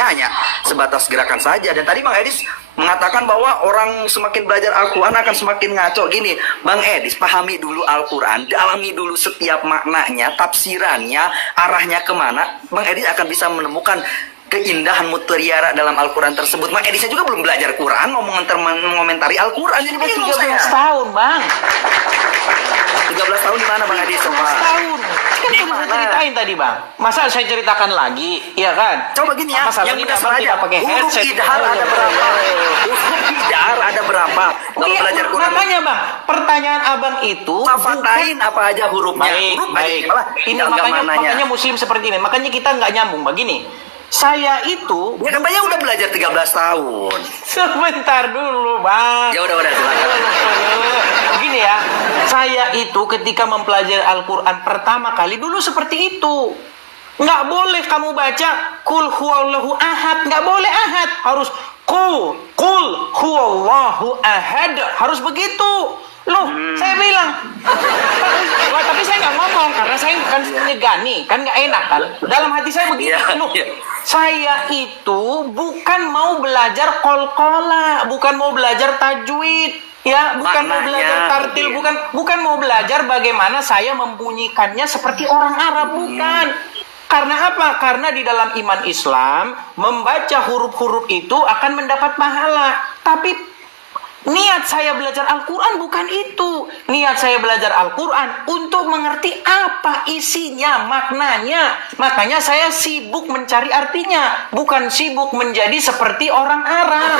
hanya sebatas gerakan saja. Dan tadi Bang Edis mengatakan bahwa orang semakin belajar Al-Quran akan semakin ngaco. Gini, Bang Edis, pahami dulu Al-Quran, dalami dulu setiap maknanya, tafsirannya, arahnya kemana. Bang Edis akan bisa menemukan keindahan mutiara dalam Al-Quran tersebut. Bang Edisnya juga belum belajar Quran, mau mengomentari Al-Quran. Jadi bingung 13 tahun, Bang. 13 tahun di mana Bang Edis? 13 tahun. Kan sudah saya ceritain tadi, Bang. Masa saya ceritakan lagi, iya kan? Coba gini ya, yang ini dasar aja pakai huruf headset. idhar ada berapa? Huruf idhar ada berapa? Kalau Iya, belajar Quran. makanya, Bang, pertanyaan Abang itu Fatahin apa aja hurufnya? Baik, Huruf baik. Ini makanya muslim seperti ini. Makanya kita nggak nyambung begini. Saya itu ya katanya udah belajar 13 tahun. Sebentar dulu, Bang. Ya udah silakan. Begini ya, saya itu ketika mempelajari Al-Quran pertama kali dulu seperti itu. Nggak boleh kamu baca Qul huwallahu ahad, nggak boleh ahad, harus Qul huwallahu ahad, harus begitu. Loh, saya bilang, wah, tapi saya nggak ngomong karena saya bukan nyegani, kan nggak enak kan. Dalam hati saya begini, loh, saya itu bukan mau belajar qalqalah, bukan mau belajar tajwid, ya, bukan mau belajar tartil, bukan mau belajar bagaimana saya membunyikannya seperti orang Arab, bukan. Karena apa? Karena di dalam iman Islam membaca huruf-huruf itu akan mendapat pahala, tapi niat saya belajar Al-Quran bukan itu. Niat saya belajar Al-Quran untuk mengerti apa isinya, maknanya. Makanya saya sibuk mencari artinya, bukan sibuk menjadi seperti orang Arab.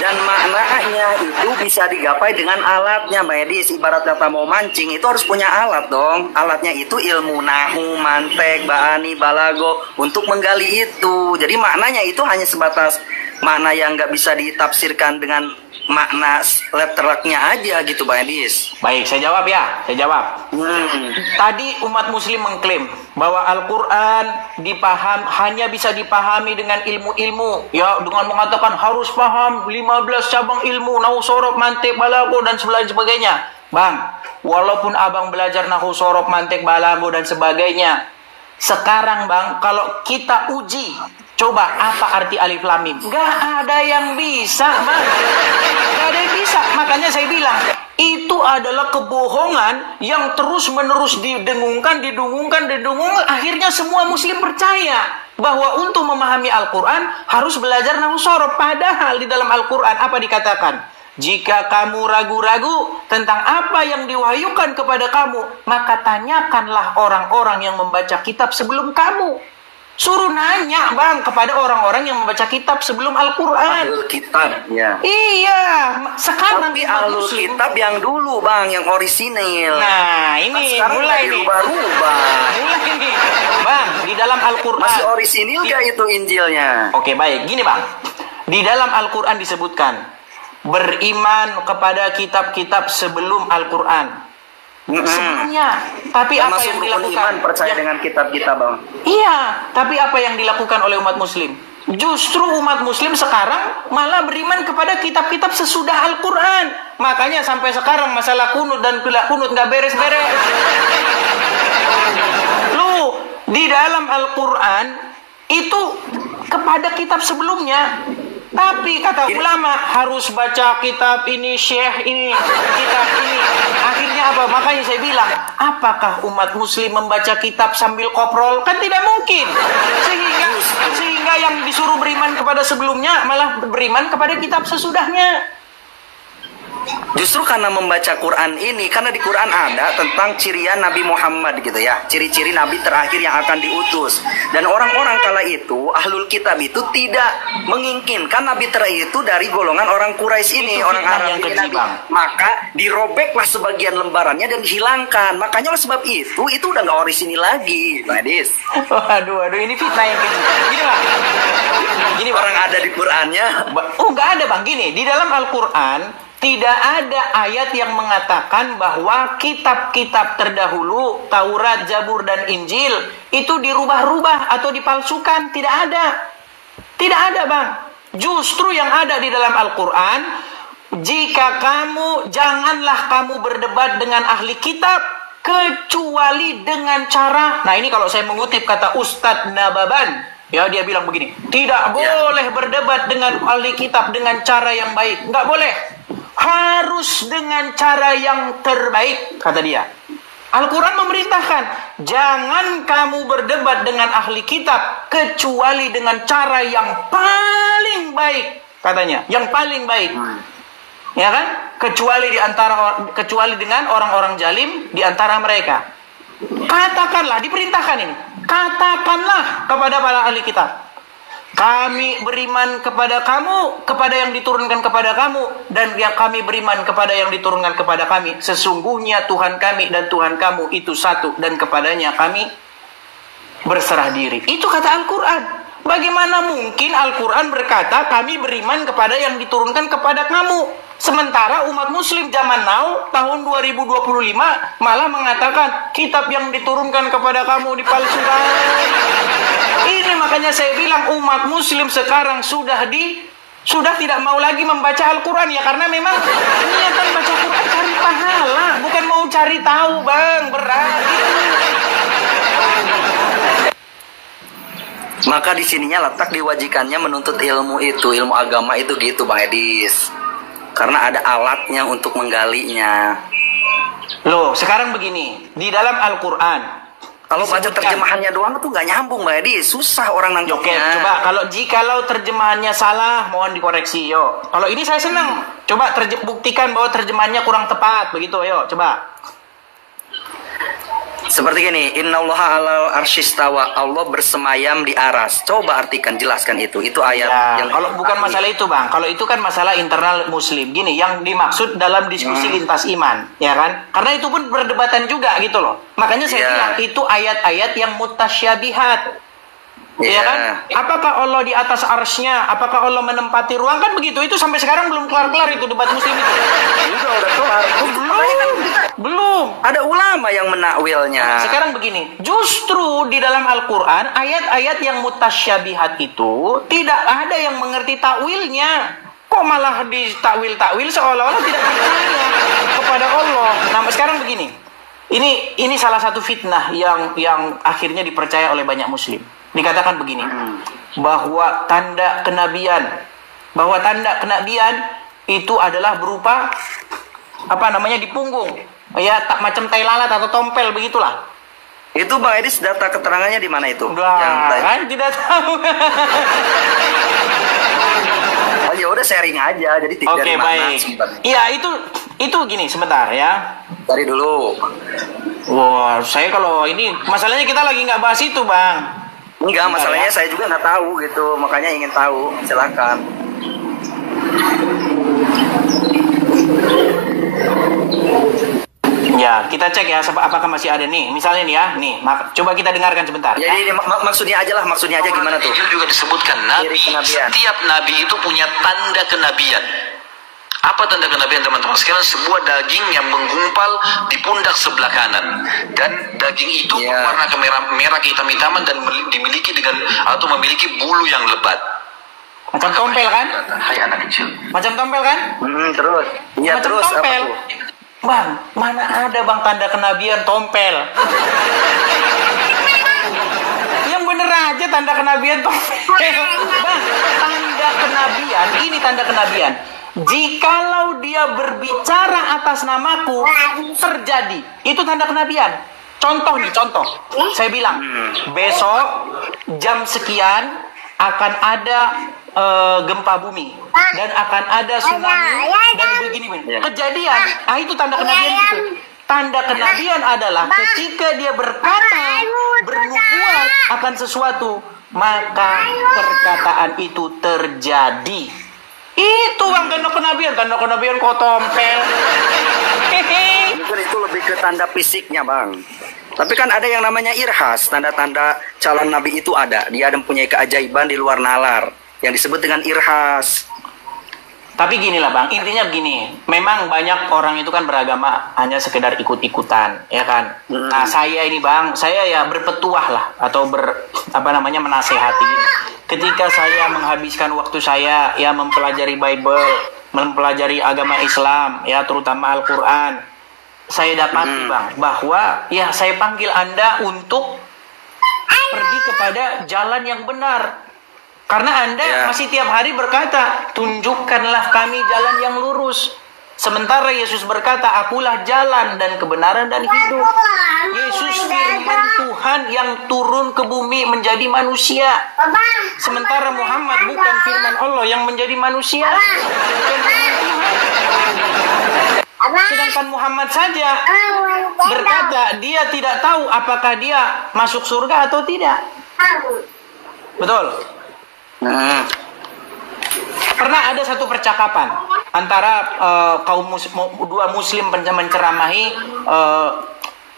Dan maknanya itu bisa digapai dengan alatnya, Mbak Edis. Ibarat kata mau mancing, itu harus punya alat dong. Alatnya itu ilmu nahu, mantek, ba'ani, balago, untuk menggali itu. Jadi maknanya itu hanya sebatas makna yang nggak bisa ditafsirkan dengan makna letternya aja gitu, Pak Edis. Baik, saya jawab ya. Saya jawab. Tadi umat muslim mengklaim bahwa Al-Quran hanya bisa dipahami dengan ilmu-ilmu. Ya, dengan mengatakan harus paham 15 cabang ilmu, nahu, sorof, mantik, balago, dan sebagainya. Bang, walaupun abang belajar nahu, sorof, mantik, balago, dan sebagainya, sekarang Bang, kalau kita uji, coba apa arti alif lam mim? Gak ada yang bisa, Bang. Gak ada yang bisa. Makanya saya bilang, itu adalah kebohongan yang terus-menerus didengungkan. Akhirnya semua muslim percaya bahwa untuk memahami Al-Quran harus belajar nahwu sorof. Padahal di dalam Al-Quran apa dikatakan? Jika kamu ragu-ragu tentang apa yang diwahyukan kepada kamu, maka tanyakanlah orang-orang yang membaca kitab sebelum kamu. Suruh nanya, Bang, kepada orang-orang yang membaca kitab sebelum Al-Quran. Ahlul kitab, ya. Iya, sekarang tapi ahlul kitab yang dulu, Bang, yang orisinil. Nah, ini mulai nih. Rubah-rubah. Mulai nih, Bang, di dalam Al-Quran. Masih orisinil gak itu Injilnya? Oke, baik. Gini, Bang. Di dalam Al-Quran disebutkan, beriman kepada kitab-kitab sebelum Al-Quran. Sebelumnya, tapi apa yang dilakukan? Iman percaya dengan kitab-kitab, Bang. Iya, tapi apa yang dilakukan oleh umat muslim? Justru umat muslim sekarang malah beriman kepada kitab-kitab sesudah Al-Quran. Makanya sampai sekarang masalah kunut dan tidak kunut nggak beres-beres. Lu, di dalam Al-Quran itu kepada kitab sebelumnya. Tapi kata ulama harus baca kitab ini, syekh ini, kitab ini. Akhirnya apa? Makanya saya bilang, apakah umat muslim membaca kitab sambil koprol? Kan tidak mungkin. Sehingga yang disuruh beriman kepada sebelumnya malah beriman kepada kitab sesudahnya. Justru karena membaca Quran ini, karena di Quran ada tentang cirian Nabi Muhammad gitu ya, ciri-ciri Nabi terakhir yang akan diutus. Dan orang-orang kala itu, ahlul kitab itu tidak menginginkan Nabi terakhir itu dari golongan orang Quraisy ini, orang Arab ini. Maka dirobeklah sebagian lembarannya dan dihilangkan. Makanya oleh sebab itu udah nggak orisinil lagi, Pak Adis. Waduh, ini fitnah yang kecil. Gini, Bang. Orang ada di Qurannya. Oh, nggak ada, Bang. Gini, di dalam Al-Quran tidak ada ayat yang mengatakan bahwa kitab-kitab terdahulu, Taurat, Zabur, dan Injil, itu dirubah-rubah atau dipalsukan. Tidak ada. Tidak ada, Bang. Justru yang ada di dalam Al-Quran, janganlah kamu berdebat dengan ahli kitab, kecuali dengan cara, nah ini kalau saya mengutip kata Ustadz Nababan, Ya, dia bilang begini, tidak boleh berdebat dengan ahli kitab dengan cara yang baik. Nggak boleh. Harus dengan cara yang terbaik, kata dia. Al-Quran memerintahkan, jangan kamu berdebat dengan ahli kitab kecuali dengan cara yang paling baik, katanya, yang paling baik. Ya kan? Kecuali dengan orang-orang jalim di antara mereka. Katakanlah, diperintahkan ini. Katakanlah kepada para ahli kitab, kami beriman kepada kamu, kepada yang diturunkan kepada kamu, dan yang kami beriman kepada yang diturunkan kepada kami. Sesungguhnya Tuhan kami dan Tuhan kamu itu satu, dan kepadanya kami berserah diri. Itu kata Al-Quran. Bagaimana mungkin Al-Quran berkata kami beriman kepada yang diturunkan kepada kamu, sementara umat muslim zaman now tahun 2025 malah mengatakan kitab yang diturunkan kepada kamu dipalsukan. Ini makanya saya bilang umat muslim sekarang sudah tidak mau lagi membaca Al-Quran, ya, karena memang niatan baca Quran cari pahala, bukan mau cari tahu, Bang. Berat gitu. Maka di sininya letak diwajikannya menuntut ilmu itu, ilmu agama itu gitu, Bang Edis. Karena ada alatnya untuk menggalinya. Loh, sekarang begini, di dalam Al-Quran, kalau baca terjemahannya doang tuh nggak nyambung, Mbak Edis. Susah orang nangkepnya. Oke, coba kalau terjemahannya salah, mohon dikoreksi, yo. Kalau ini saya senang, coba buktikan bahwa terjemahannya kurang tepat, begitu, yo, coba. Seperti gini, innallaha alal arsyistawa, Allah bersemayam di aras. Coba artikan, jelaskan itu. Itu ayat ya, yang kalau bukan masalah itu, Bang. Kalau itu kan masalah internal muslim. Gini, yang dimaksud dalam diskusi lintas iman, ya kan? Karena itu pun perdebatan juga gitu loh. Makanya saya bilang itu ayat-ayat yang mutasyabihat. Ya kan? Apakah Allah di atas arsy-Nya? Apakah Allah menempati ruang? Kan begitu. Itu sampai sekarang belum kelar-kelar itu debat muslim itu. Udah kelar. Belum. Ada ulama yang menakwilnya. Sekarang begini, justru di dalam Al-Quran ayat-ayat yang mutasyabihat itu tidak ada yang mengerti takwilnya. Kok malah ditakwil-takwil seolah-olah tidak percaya kepada Allah. Nah, sekarang begini. Ini salah satu fitnah yang akhirnya dipercaya oleh banyak muslim. Dikatakan begini, bahwa tanda kenabian itu adalah berupa di punggung, ya, tak macam tai lalat atau tompel begitulah. Itu Bang Edis data keterangannya di mana itu? Kan tidak tahu. Oh, ya udah sharing aja, jadi tidak dari mana. Baik. Iya, itu gini sebentar ya. Dari dulu. Wah, saya kalau ini masalahnya kita lagi nggak bahas itu, Bang. Enggak, masalahnya saya juga nggak tahu gitu, makanya ingin tahu. Silakan. Ya, kita cek ya, apakah masih ada nih. Misalnya nih ya, coba kita dengarkan sebentar. Jadi ya. Maksudnya aja gimana tuh? Injil juga disebutkan setiap nabi itu punya tanda kenabian. Apa tanda kenabian, teman-teman sekalian? Sebuah daging yang menggumpal di pundak sebelah kanan, dan daging itu berwarna merah kehitam-hitaman dan memiliki memiliki bulu yang lebat. Macam tompel kan? Hai anak kecil. Macam tompel kan? Terus. Iya, terus tompel. apa tuh? Bang, mana ada, Bang, tanda kenabian tompel? Yang bener aja tanda kenabian tompel. Bang, tanda kenabian, ini tanda kenabian. Jikalau dia berbicara atas namaku, terjadi. Itu tanda kenabian. Contoh. Saya bilang, besok jam sekian akan ada gempa bumi dan akan ada tsunami dan begini. Kejadian. Itu tanda kenabian itu. Tanda kenabian adalah ketika dia berkata, bernubuat akan sesuatu, maka perkataan itu terjadi. Itu Bang tanda kenabian kok tompel. Mungkin itu lebih ke tanda fisiknya, Bang. Tapi kan ada yang namanya irhas, tanda-tanda calon nabi itu ada. Dia ada mempunyai keajaiban di luar nalar yang disebut dengan irhas. Tapi ginilah, Bang, intinya begini. Memang banyak orang itu kan beragama hanya sekedar ikut-ikutan, ya kan? Nah, saya ini, Bang, saya ya berpetuah lah atau menasehati gini. Ketika saya menghabiskan waktu saya ya mempelajari Bible, mempelajari agama Islam, ya terutama Al-Quran, saya dapati, Bang, bahwa ya saya panggil Anda untuk pergi kepada jalan yang benar. Karena Anda masih tiap hari berkata, tunjukkanlah kami jalan yang lurus. Sementara Yesus berkata, akulah jalan dan kebenaran dan hidup. Yesus firman Tuhan yang turun ke bumi menjadi manusia. Sementara Muhammad bukan firman Allah yang menjadi manusia. Sedangkan Muhammad saja berkata, dia tidak tahu apakah dia masuk surga atau tidak. Betul? Pernah ada satu percakapan antara dua muslim menceramahi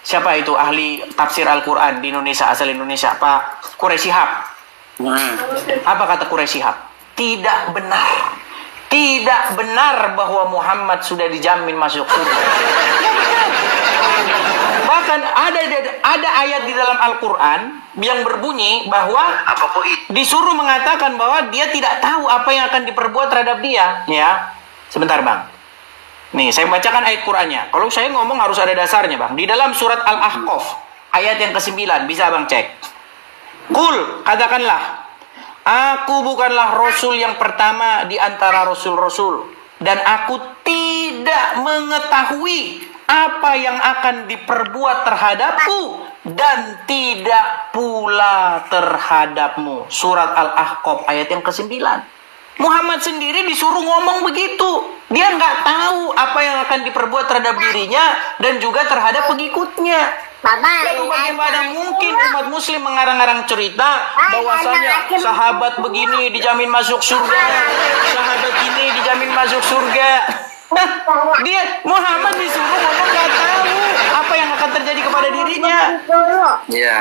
siapa itu ahli tafsir Al-Quran di Indonesia, asal Indonesia, Pak Quraish Shihab. Apa kata Quraish Shihab? Tidak benar. Tidak benar bahwa Muhammad sudah dijamin masuk surga. Bahkan ada ayat di dalam Al-Quran yang berbunyi bahwa disuruh mengatakan bahwa dia tidak tahu apa yang akan diperbuat terhadap dia. Ya, sebentar bang. Nih, saya bacakan ayat Qurannya. Kalau saya ngomong harus ada dasarnya bang. Di dalam surat Al-Ahqaf ayat yang ke-9, bisa bang cek. Qul, katakanlah, aku bukanlah Rasul yang pertama di antara Rasul-Rasul. Dan aku tidak mengetahui apa yang akan diperbuat terhadapku. Dan tidak pula terhadapmu. Surat Al-Ahqaf ayat yang ke-9. Muhammad sendiri disuruh ngomong begitu. Dia nggak tahu apa yang akan diperbuat terhadap dirinya dan juga terhadap pengikutnya. Lalu bagaimana mungkin umat muslim mengarang-arang cerita bahwasanya sahabat begini dijamin masuk surga, sahabat ini dijamin masuk surga. Dia Muhammad disuruh ngomong nggak tahu apa yang akan terjadi kepada dirinya.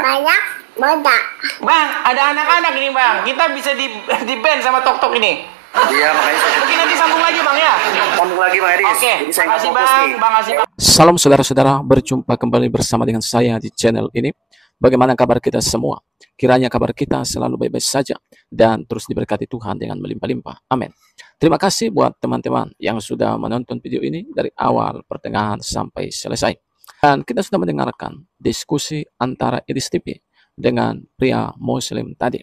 Banyak bodak. Bang, ada anak-anak ini bang. Kita bisa di ban sama tok-tok ini. Iya, makanya mungkin nanti sambung lagi bang ya. Sambung lagi bang Eris. Oke, makasih bang. Makasih bang. Salam saudara-saudara, berjumpa kembali bersama dengan saya di channel ini. Bagaimana kabar kita semua? Kiranya kabar kita selalu baik-baik saja dan terus diberkati Tuhan dengan melimpah-limpah. Amin. Terima kasih buat teman-teman yang sudah menonton video ini dari awal, pertengahan, sampai selesai. Dan kita sudah mendengarkan diskusi antara Idris TV dengan pria muslim tadi.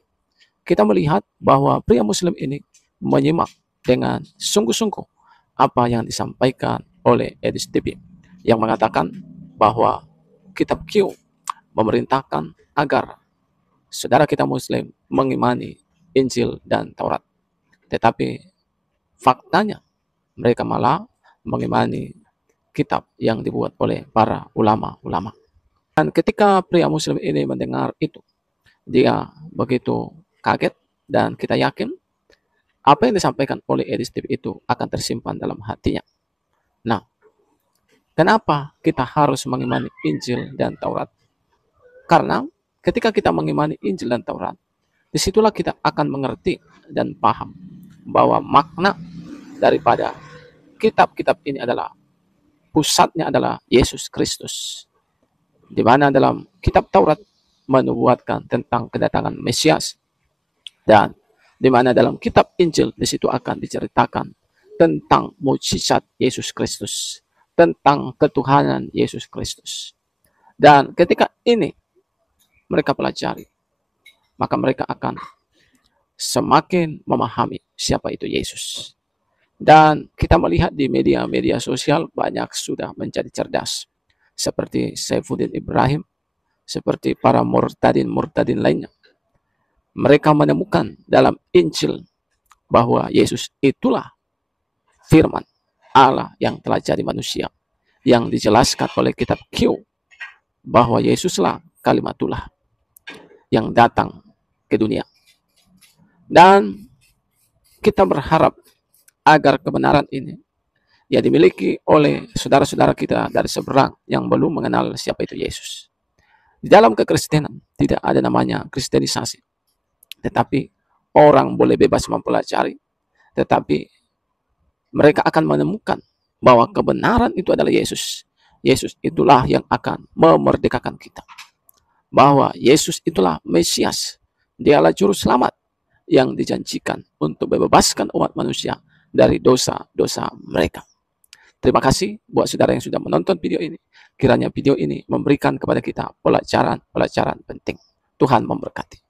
Kita melihat bahwa pria muslim ini menyimak dengan sungguh-sungguh apa yang disampaikan oleh Idris TV yang mengatakan bahwa kitab Q memerintahkan agar saudara kita muslim mengimani Injil dan Taurat. Tetapi faktanya mereka malah mengimani kitab yang dibuat oleh para ulama-ulama. Dan ketika pria muslim ini mendengar itu, dia begitu kaget dan kita yakin apa yang disampaikan oleh Idris TV itu akan tersimpan dalam hatinya. Nah, kenapa kita harus mengimani Injil dan Taurat? Karena ketika kita mengimani Injil dan Taurat, disitulah kita akan mengerti dan paham bahwa makna daripada kitab-kitab ini adalah pusatnya adalah Yesus Kristus. Di mana dalam kitab Taurat menubuatkan tentang kedatangan Mesias, dan di mana dalam kitab Injil di situ akan diceritakan tentang mukjizat Yesus Kristus, tentang ketuhanan Yesus Kristus. Dan ketika ini mereka pelajari, maka mereka akan semakin memahami siapa itu Yesus. Dan kita melihat di media-media sosial banyak sudah menjadi cerdas, seperti Saifuddin Ibrahim, seperti para murtadin lainnya. Mereka menemukan dalam Injil bahwa Yesus itulah firman Allah yang telah jadi manusia, yang dijelaskan oleh kitab Q bahwa Yesuslah kalimatullah yang datang ke dunia. Dan kita berharap agar kebenaran ini ya dimiliki oleh saudara-saudara kita dari seberang yang belum mengenal siapa itu Yesus. Di dalam kekristenan tidak ada namanya kristenisasi, tetapi orang boleh bebas mempelajari, tetapi mereka akan menemukan bahwa kebenaran itu adalah Yesus. Yesus itulah yang akan memerdekakan kita. Bahwa Yesus itulah Mesias. Dialah juru selamat yang dijanjikan untuk membebaskan umat manusia dari dosa-dosa mereka. Terima kasih buat saudara yang sudah menonton video ini. Kiranya video ini memberikan kepada kita pelajaran-pelajaran penting. Tuhan memberkati.